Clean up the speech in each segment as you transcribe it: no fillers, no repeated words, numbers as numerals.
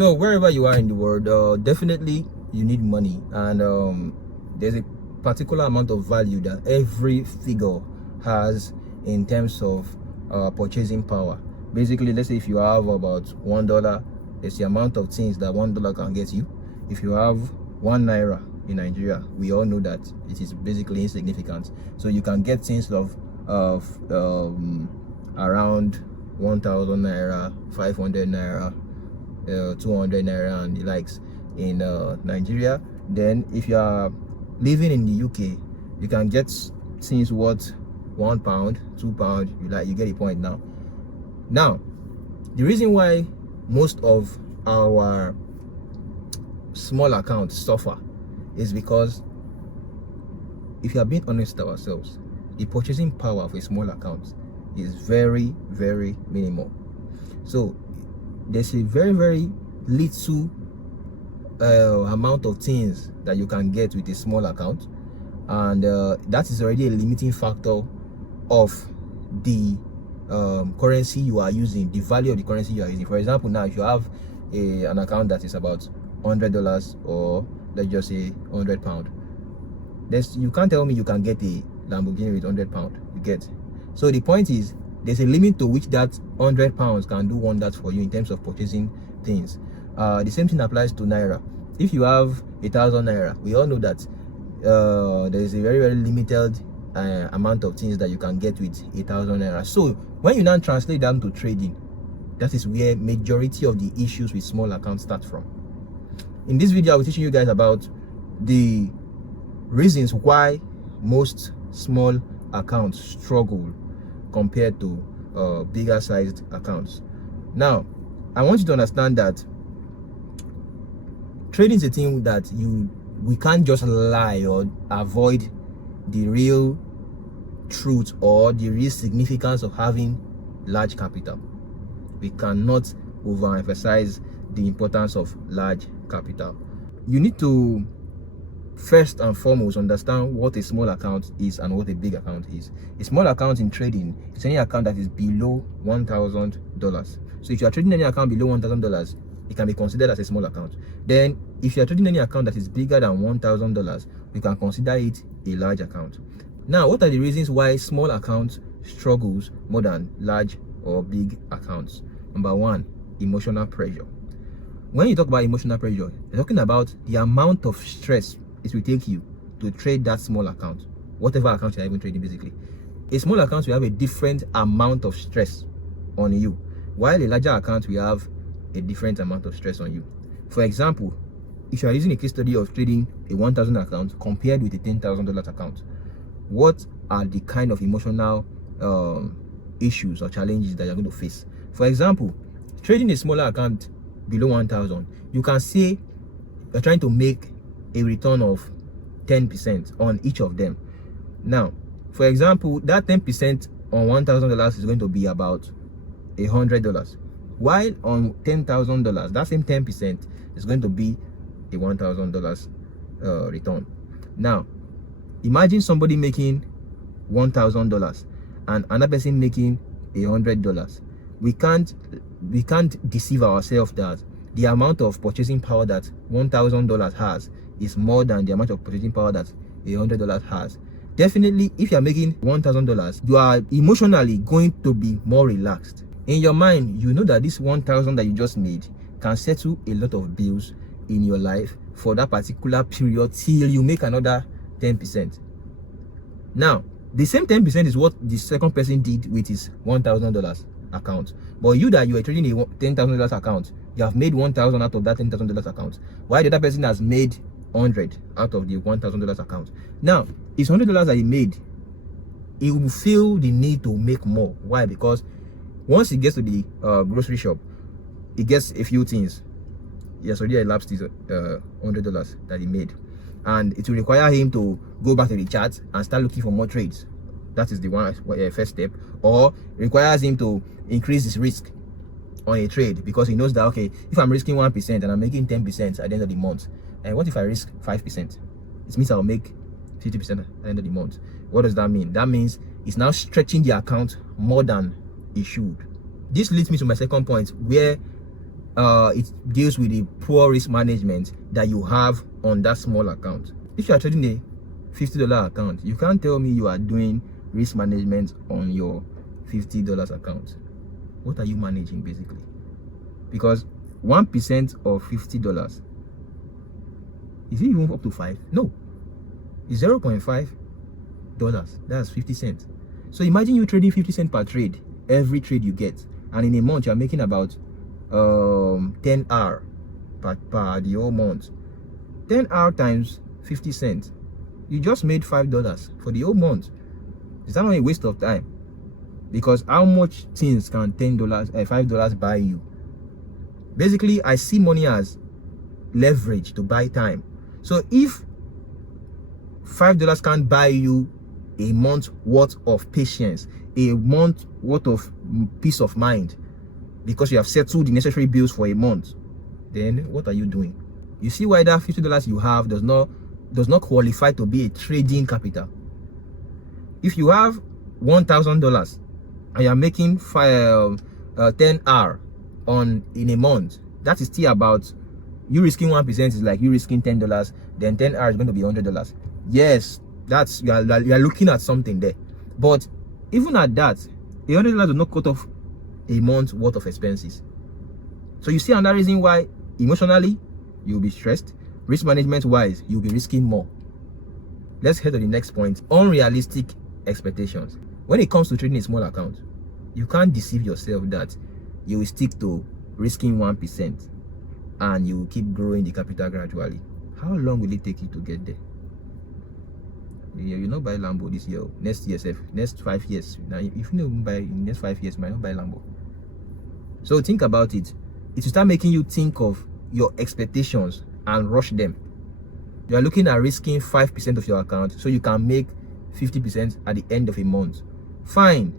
So wherever you are in the world, definitely you need money, and there's a particular amount of value that every figure has in terms of purchasing power. Basically, let's say if you have about $1, it's the amount of things that $1 can get you. If you have 1 naira in Nigeria, we all know that it is basically insignificant. So you can get things of around 1,000 naira, 500 naira, 200 naira and the likes in Nigeria. Then if you are living in the UK, you can get things worth £1, £2. You get the point now. The reason why most of our small accounts suffer is because, if you are being honest with ourselves, the purchasing power of a small account is very, very minimal. So there's a very, very little amount of things that you can get with a small account, and that is already a limiting factor of the currency you are using, the value of the currency you are using. For example, now if you have an account that is about $100, or let's just say £100, you can't tell me you can get a Lamborghini with £100. You get? So the point is, there's a limit to which that £100 can do wonders for you in terms of purchasing things. The same thing applies to naira. If you have 1,000 naira, we all know that there is a very, very limited amount of things that you can get with 1,000 naira. So when you now translate them to trading, that is where majority of the issues with small accounts start from. In this video, I'll be teaching you guys about the reasons why most small accounts struggle compared to bigger sized accounts. Now, I want you to understand that trading is a thing that we can't just lie or avoid the real truth or the real significance of having large capital. We cannot overemphasize the importance of large capital. You need to first and foremost understand what a small account is and what a big account is. A small account in trading is any account that is below $1,000. So if you are trading any account below $1,000, it can be considered as a small account. Then if you are trading any account that is bigger than $1,000, we can consider it a large account. Now, what are the reasons why small accounts struggles more than large or big accounts? Number one, emotional pressure. When you talk about emotional pressure, you're talking about the amount of stress it will take you to trade that small account, whatever account you're even trading. Basically, a small account will have a different amount of stress on you, while a larger account will have a different amount of stress on you. For example, if you are using a case study of trading a 1,000 account compared with a $10,000 account, what are the kind of emotional issues or challenges that you're going to face? For example, trading a smaller account below 1,000, you can say you're trying to make a return of 10% on each of them. Now, for example, that 10% on $1,000 is going to be about $100, while on $10,000, that same 10% is going to be a $1,000 return. Now, imagine somebody making $1,000 and another person making $100. We can't deceive ourselves that the amount of purchasing power that $1,000 has is more than the amount of purchasing power that $100 has. Definitely, if you are making $1,000, you are emotionally going to be more relaxed. In your mind, you know that this 1,000 that you just made can settle a lot of bills in your life for that particular period till you make another 10%. Now, the same 10% is what the second person did with his $1,000 account. But you are trading a $10,000 account, you have made 1,000 out of that $10,000 account, while the other person has made 100 out of the $1,000 account. Now, it's $100 that he made. He will feel the need to make more. Why? Because once he gets to the grocery shop, he gets a few things. He has already elapsed his $100 that he made, and it will require him to go back to the chart and start looking for more trades. That is the first step. Or requires him to increase his risk on a trade, because he knows that, okay, if I'm risking 1% and I'm making 10% at the end of the month, and what if I risk 5%? It means I'll make 50% at the end of the month. What does that mean? That means it's now stretching the account more than it should. This leads me to my second point, where it deals with the poor risk management that you have on that small account. If you are trading a $50 account, you can't tell me you are doing risk management on your $50 account. What are you managing basically? Because 1% of $50, is it even up to 5? No, it's $0.5. That's 50 cents. So imagine you trading 50 cents per trade, every trade you get, and in a month you are making about 10 hour per the whole month. 10 hour times 50 cents, you just made $5 for the whole month. Is that not a waste of time? Because how much things can $5 buy you? Basically, I see money as leverage to buy time. So if $5 can't buy you a month worth of patience, a month worth of peace of mind, because you have settled the necessary bills for a month, then what are you doing? You see why that $50 you have does not qualify to be a trading capital. If you have $1,000 and you are making 10 hour in a month, that is still about, you risking 1% is like you risking $10, then 10 hours is going to be $100. Yes, that's you are looking at something there. But even at that, $100 does not cut off a month's worth of expenses. So you see another reason why emotionally you'll be stressed, risk management wise you'll be risking more. Let's head to the next point: unrealistic expectations. When it comes to trading a small account, you can't deceive yourself that you will stick to risking 1% and you will keep growing the capital gradually. How long will it take you to get there? You not buy Lambo this year, next year, next 5 years. Now, if you don't buy in next 5 years, you might not buy Lambo. So think about it. It will start making you think of your expectations and rush them. You are looking at risking 5% of your account so you can make 50% at the end of a month. Fine.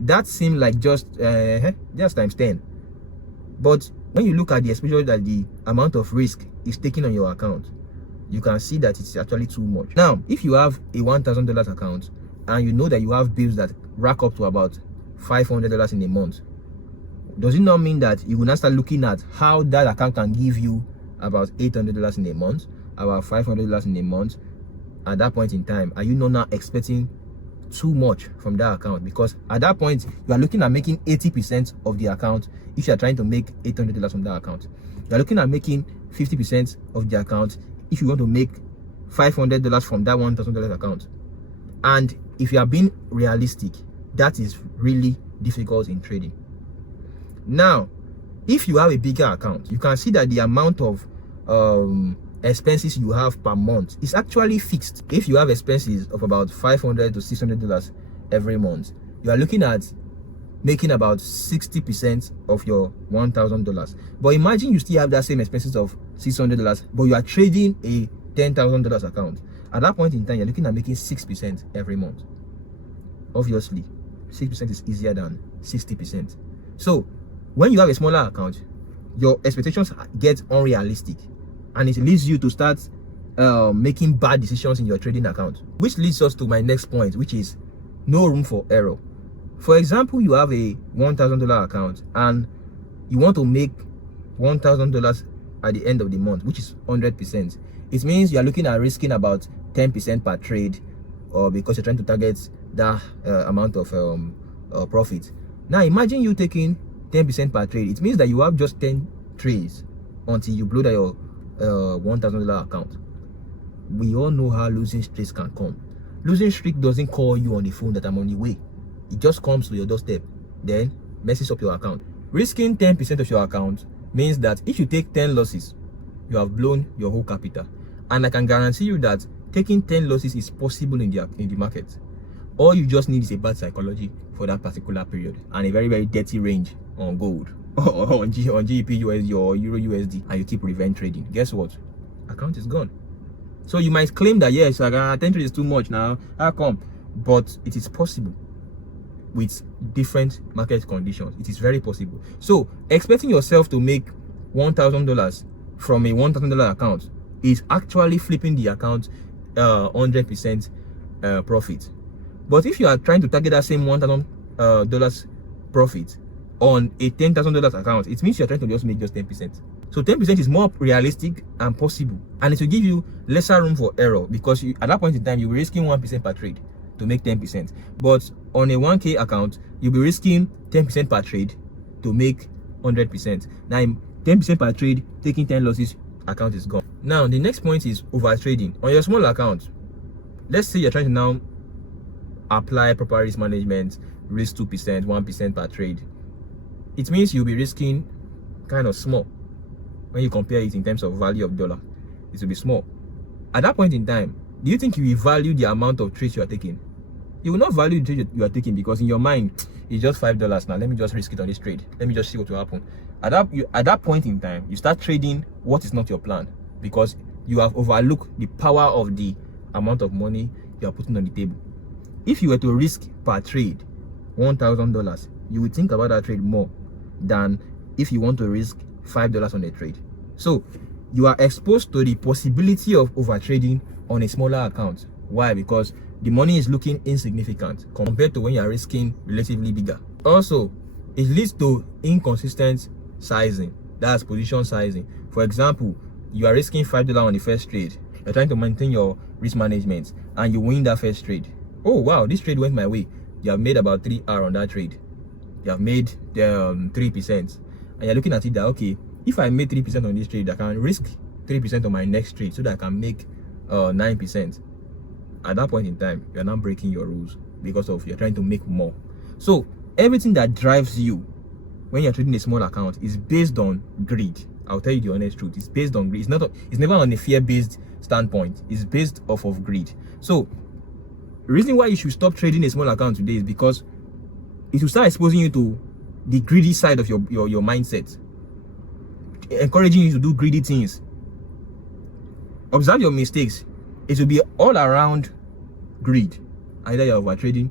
That seems like just times 10. But when you look at the exposure that the amount of risk is taking on your account, you can see that it's actually too much. Now, if you have a $1,000 account and you know that you have bills that rack up to about $500 in a month, does it not mean that you will now start looking at how that account can give you about $800 in a month, about $500 in a month? At that point in time, are you not now expecting too much from that account? Because at that point, you are looking at making 80% of the account if you are trying to make $800 from that account. You are looking at making 50% of the account if you want to make $500 from that $1,000 account. And if you are being realistic, that is really difficult in trading. Now, if you have a bigger account, you can see that the amount of expenses you have per month is actually fixed. If you have expenses of about $500 to $600 every month, you are looking at making about 60% of your $1,000. But imagine you still have that same expenses of $600, but you are trading a $10,000 account. At that point in time, you're looking at making 6% every month. Obviously, 6% is easier than 60%. So when you have a smaller account, your expectations get unrealistic, and it leads you to start making bad decisions in your trading account, which leads us to my next point, which is no room for error. For example, you have a $1,000 account and you want to make $1,000 at the end of the month, which is 100%. It means you are looking at risking about 10% per trade, or because you're trying to target that amount of profit. Now imagine you taking 10% per trade. It means that you have just 10 trades until you blow your $1,000 account. We all know how losing streaks can come. Losing streak doesn't call you on the phone that I'm on the way. It just comes to your doorstep, then messes up your account. Risking 10% of your account means that if you take 10 losses, you have blown your whole capital. And I can guarantee you that taking 10 losses is possible in the market. All you just need is a bad psychology for that particular period and a very, very dirty range on gold or on GBP USD or Euro USD, and you keep revenge trading. Guess what? Account is gone. So you might claim that yes, 10 trades is too much now. How come? But it is possible with different market conditions. It is very possible. So expecting yourself to make $1,000 from a $1,000 account is actually flipping the account 100% profit. But if you are trying to target that same $1,000 profit on a $10,000 account, it means you're trying to just make just 10%. So 10% is more realistic and possible, and it will give you lesser room for error, because at that point in time you'll be risking 1% per trade to make 10%. But on a 1K account, you'll be risking 10% per trade to make 100%. Now 10% per trade, taking 10 losses, account is gone. Now the next point is over trading. On your small account, let's say you're trying to now apply proper risk management, risk 2%, 1% per trade. It means you'll be risking kind of small. When you compare it in terms of value of dollar, it will be small. At that point in time, do you think you will value the amount of trades you are taking? You will not value the trade you are taking, because in your mind, it's just $5 now. Let me just risk it on this trade. Let me just see what will happen. At that point in time, you start trading what is not your plan, because you have overlooked the power of the amount of money you are putting on the table. If you were to risk per trade $1,000, you would think about that trade more than if you want to risk $5 on a trade. So you are exposed to the possibility of over trading on a smaller account. Why? Because the money is looking insignificant compared to when you are risking relatively bigger. Also, it leads to inconsistent sizing. That's position sizing. For example, you are risking $5 on the first trade. You're trying to maintain your risk management, and you win that first trade. Oh wow, this trade went my way. You have made about 3R on that trade. You have made 3%, and you're looking at it that, okay, if I made 3% on this trade, I can risk 3% on my next trade so that I can make 9%. At that point in time, you're not breaking your rules because of you're trying to make more. So everything that drives you when you're trading a small account is based on greed. I'll tell you the honest truth. It's based on greed. It's never on a fear-based standpoint. It's based off of greed. So the reason why you should stop trading a small account today is because it will start exposing you to the greedy side of your mindset, encouraging you to do greedy things. Observe your mistakes. It will be all around greed. Either you're over trading,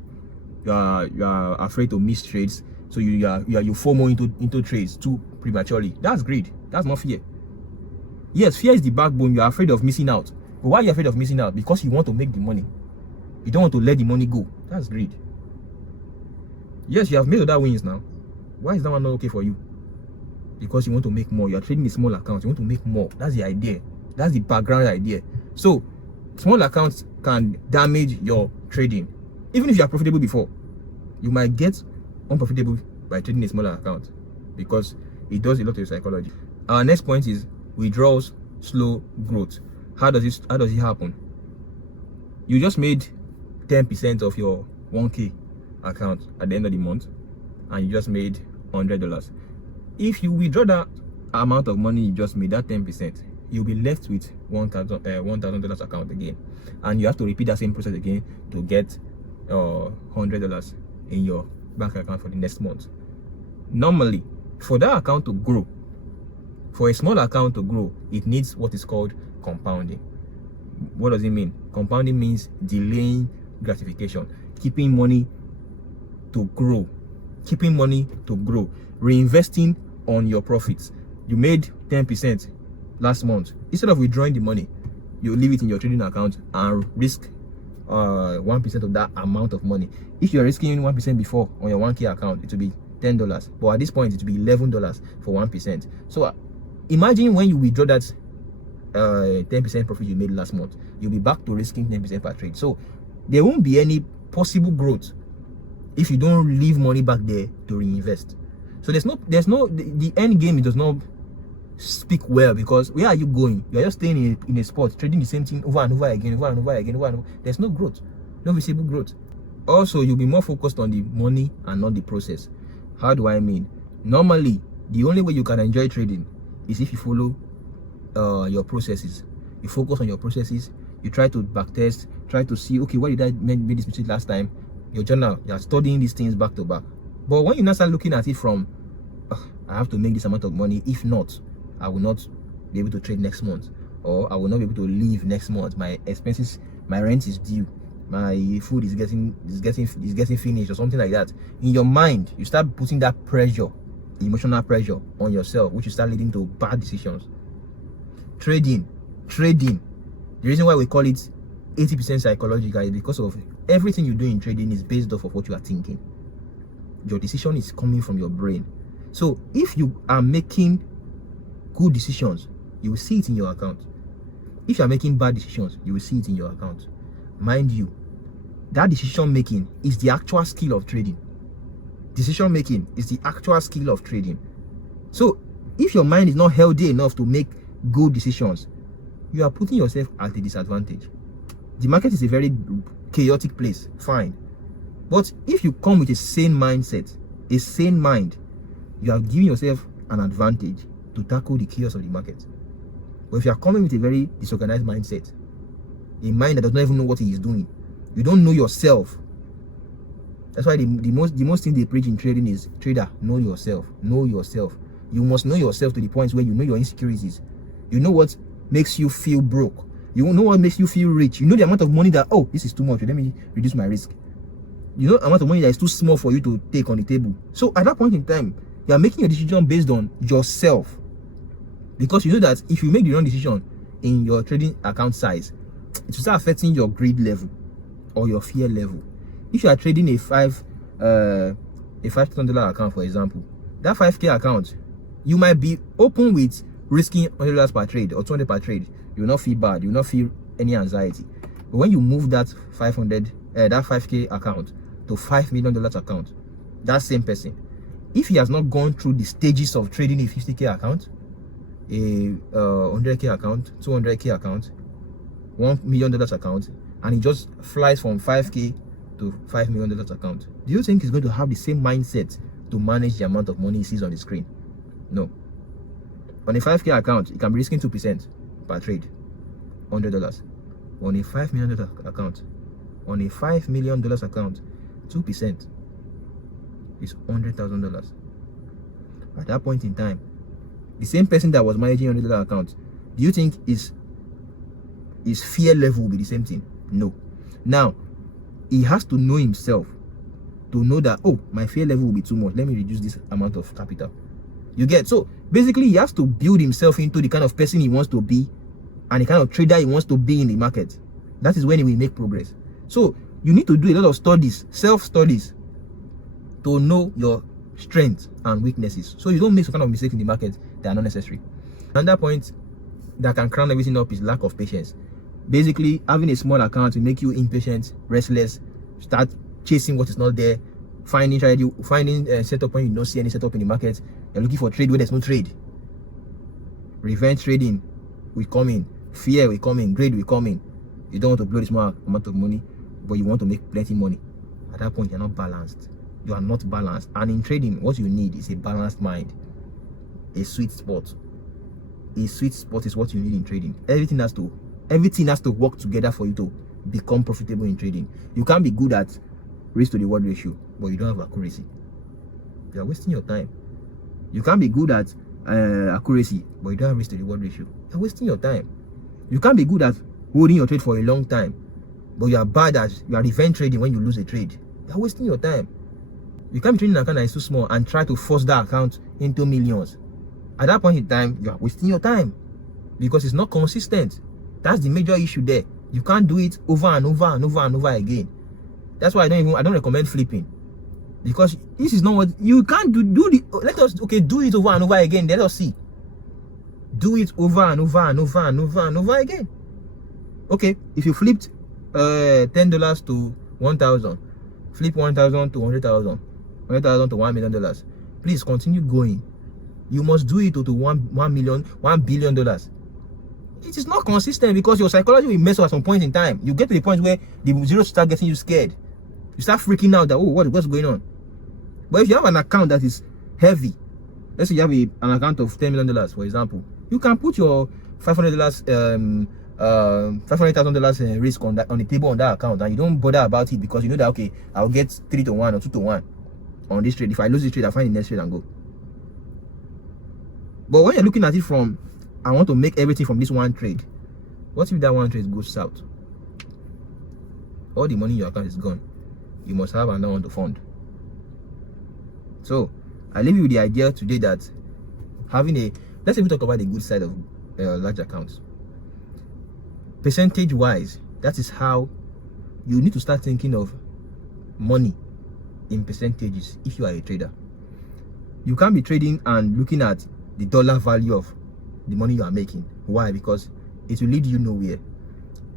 you are afraid to miss trades, so you FOMO into trades too prematurely. That's greed. That's not fear. Yes, fear is the backbone. You are afraid of missing out. But why are you afraid of missing out? Because you want to make the money. You don't want to let the money go. That's greed. Yes, you have made other wins now. Why is that one not okay for you? Because you want to make more. You are trading a small account. You want to make more. That's the idea. That's the background idea. So small accounts can damage your trading. Even if you are profitable before, you might get unprofitable by trading a smaller account, because it does a lot of psychology. Our next point is withdrawals, slow growth. How does it happen? You just made 10% of your 1K account at the end of the month, and you just made $100. If you withdraw that amount of money you just made, that 10%, you'll be left with $1,000 account again, and you have to repeat that same process again to get $100 in your bank account for the next month. Normally, for that account to grow, for a small account to grow, it needs what is called compounding. What does it mean? Compounding means delaying gratification, keeping money to grow, reinvesting on your profits. You made 10% last month. Instead of withdrawing the money, you leave it in your trading account and risk 1% of that amount of money. If you're risking 1% before on your 1K account, it will be $10, but at this point it will be $11 for 1%. So imagine when you withdraw that 10% profit you made last month, you'll be back to risking 10% per trade. So there won't be any possible growth if you don't leave money back there to reinvest. So the end game, it does not speak well, because where are you going? You are just staying in a spot, trading the same thing over and over again. There's no growth, no visible growth. Also, you'll be more focused on the money and not the process. How do I mean? Normally, the only way you can enjoy trading is if you follow your processes. You focus on your processes. You try to backtest, try to see, okay, why did I make this mistake last time? Your journal, you are studying these things back to back. But when you now start looking at it from, I have to make this amount of money, if not, I will not be able to trade next month, or I will not be able to leave next month. My expenses, my rent is due, my food is getting finished, or something like that. In your mind, you start putting that pressure, emotional pressure on yourself, which will start leading to bad decisions. Trading. The reason why we call it 80% psychological is because of everything you do in trading is based off of what you are thinking. Your decision is coming from your brain. So if you are making good decisions, you will see it in your account. If you are making bad decisions, you will see it in your account. Mind you, that decision making is the actual skill of trading. Decision making is the actual skill of trading. So if your mind is not healthy enough to make good decisions, you are putting yourself at a disadvantage. The market is a very chaotic place, fine. But if you come with a sane mindset, a sane mind, you are giving yourself an advantage to tackle the chaos of the market. But if you are coming with a very disorganized mindset, a mind that does not even know what he is doing, you don't know yourself. That's why the most thing they preach in trading is, trader, know yourself. Know yourself. You must know yourself to the point where you know your insecurities. You know what makes you feel broke. You know what makes you feel rich. You know the amount of money that, oh, this is too much, let me reduce my risk. You know the amount of money that is too small for you to take on the table. So at that point in time, you are making a decision based on yourself. Because you know that if you make the wrong decision in your trading account size, it will start affecting your greed level or your fear level. If you are trading a $5,000 account, for example, that 5K account, you might be open with risking $100 per trade or $200 per trade. You will not feel bad. You will not feel any anxiety. But when you move that 5K account to $5 million account, that same person, if he has not gone through the stages of trading a 50K account, a 100K account, 200K account, $1 million account, and he just flies from 5K to $5 million account, do you think he's going to have the same mindset to manage the amount of money he sees on the screen? No. On a 5K account, you can be risking 2% per trade, $100. On a $5 million account, on a $5 million account, 2% is $100,000. At that point in time, the same person that was managing $100 account, do you think his fear level will be the same thing? No. Now, he has to know himself to know that, oh, my fear level will be too much, let me reduce this amount of capital. You get? So basically he has to build himself into the kind of person he wants to be and the kind of trader he wants to be in the market. That is when he will make progress. So you need to do a lot of studies, self-studies, to know your strengths and weaknesses, so you don't make some kind of mistakes in the market that are not necessary. Another point that can crown everything up is lack of patience. Basically, having a small account will make you impatient, restless, start chasing what is not there, finding setup when you don't see any setup in the market. You're looking for trade where there's no trade. Revenge trading will come in, fear will come in, greed will come in. You don't want to blow this small amount of money, but you want to make plenty money. At that point, you're not balanced. You are not balanced. And in trading, what you need is a balanced mind, a sweet spot. A sweet spot is what you need in trading. Everything has to work together for you to become profitable in trading. You can't be good at risk to reward ratio, but you don't have accuracy. You are wasting your time. You can't be good at accuracy, but you don't have risk to reward ratio. You are wasting your time. You can't be good at holding your trade for a long time, but you are bad at revenge trading when you lose a trade. You are wasting your time. You can't be trading an account that is too small and try to force that account into millions. At that point in time, you are wasting your time because it's not consistent. That's the major issue there. You can't do it over and over and over and over again. That's why I don't recommend flipping, because this is not what you can't do. Do it over and over again. Let us see. Do it over and over and over and over and over again. Okay, if you flipped $10 to 1,000, flip 1,000 to 100,000, 100,000 to $1 million. Please continue going. You must do it to $1 billion. It is not consistent because your psychology will mess up at some point in time. You get to the point where the zeros start getting you scared. You start freaking out that, oh, what's going on? But if you have an account that is heavy, let's say you have an account of $10 million, for example, you can put your $500,000 risk on the table on that account, and you don't bother about it because you know that, okay, I'll get 3 to 1 or 2 to 1 on this trade. If I lose this trade, I'll find the next trade and go. But when you're looking at it from, I want to make everything from this one trade, what if that one trade goes south? All the money in your account is gone. You must have another one to fund. So I leave you with the idea today that let's even talk about the good side of large accounts. Percentage wise, that is how you need to start thinking of money in percentages if you are a trader. You can't be trading and looking at the dollar value of the money you are making. Why? Because it will lead you nowhere.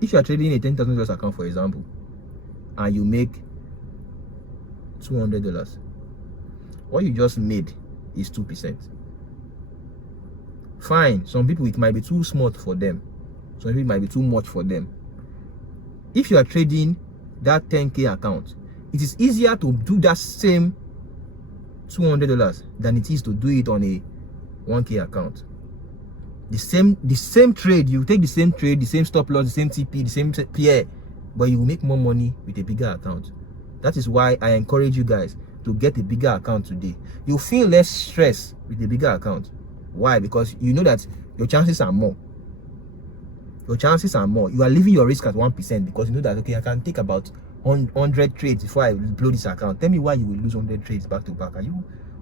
If you are trading a $10,000 account, for example, and you make $200, what you just made is 2%. Fine, some people it might be too smart for them, some people it might be too much for them. If you are trading that 10K account, it is easier to do that same $200 than it is to do it on a 1K account. The same trade, you take the same trade, the same stop loss, the same TP, the same PA, but you will make more money with a bigger account. That is why I encourage you guys to get a bigger account today. You feel less stress with a bigger account. Why? Because you know that your chances are more. Your chances are more. You are leaving your risk at 1% because you know that, okay, I can take about 100 trades before I blow this account. Tell me why you will lose 100 trades back to back.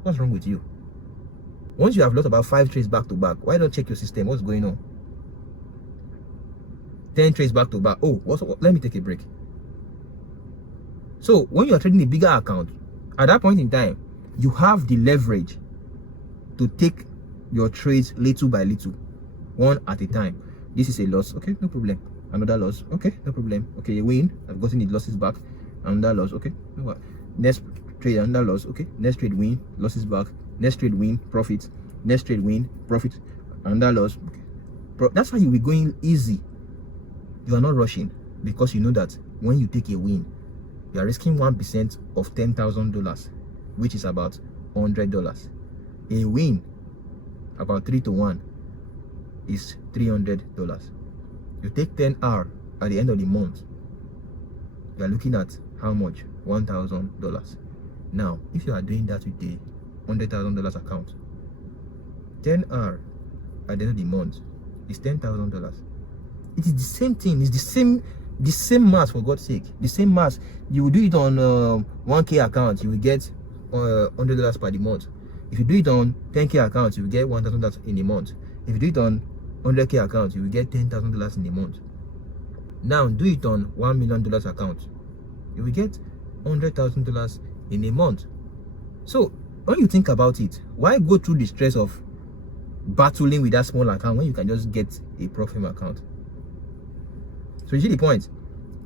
What's wrong with you? Once you have lost about 5 trades back to back, why don't check your system? What's going on? 10 trades back to back. Oh, let me take a break. So when you are trading a bigger account, at that point in time, you have the leverage to take your trades little by little, one at a time. This is a loss, okay, no problem. Another loss, okay, no problem. Okay, a win, I've gotten the losses back. Another loss, okay. Next trade, another loss, okay. Next trade, win, losses back. Next trade, win, profit. Next trade, win, profit. Another loss. Okay. That's why you'll be going easy. You are not rushing, because you know that when you take a win, you are risking 1% of $10,000, which is about $100. A win, about 3 to 1, is $300. You take 10 hours at the end of the month, you are looking at how much? $1,000. Now, if you are doing that with a $100,000 account, 10 hours at the end of the month is $10,000. It is the same thing. It's the same math, for God's sake. The same math. You will do it on 1K account, you will get $100 per the month. If you do it on 10K account, you will get $1,000 in a month. If you do it on 100K account, you will get $10,000 in a month. Now do it on $1 million account, you will get $100,000 in a month. So when you think about it, why go through the stress of battling with that small account when you can just get a profit account? So you see the point.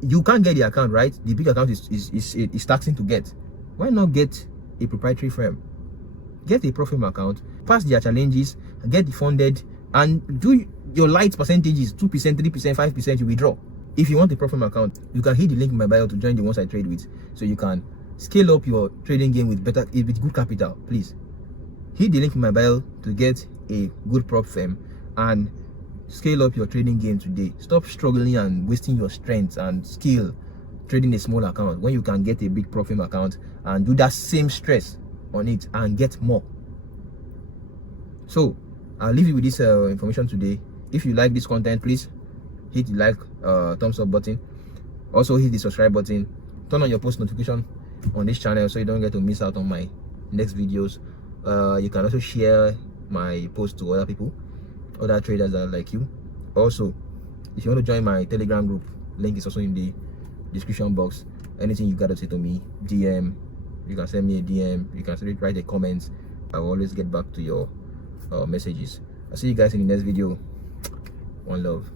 You can't get the account, right? The big account is taxing to get. Why not get a proprietary firm? Get a profit account, pass their challenges, get funded, and do your light percentages, 2%, 3%, 5%, you withdraw. If you want a profit account, you can hit the link in my bio to join the ones I trade with, so you can scale up your trading game with good capital. Please hit the link in my bio to get a good prop firm and scale up your trading game today. Stop struggling and wasting your strength and skill trading a small account when you can get a big profit account and do that same stress on it and get more. So I'll leave you with this information today. If you like this content, please hit the like thumbs up button. Also hit the subscribe button. Turn on your post notification on this channel so you don't get to miss out on my next videos. You can also share my post to other people, other traders that are like you. Also, if you want to join my Telegram group, link is also in the description box. Anything you gotta say to me, DM, you can send me a DM, you can write a comment. I will always get back to your messages. I'll see you guys in the next video. One love.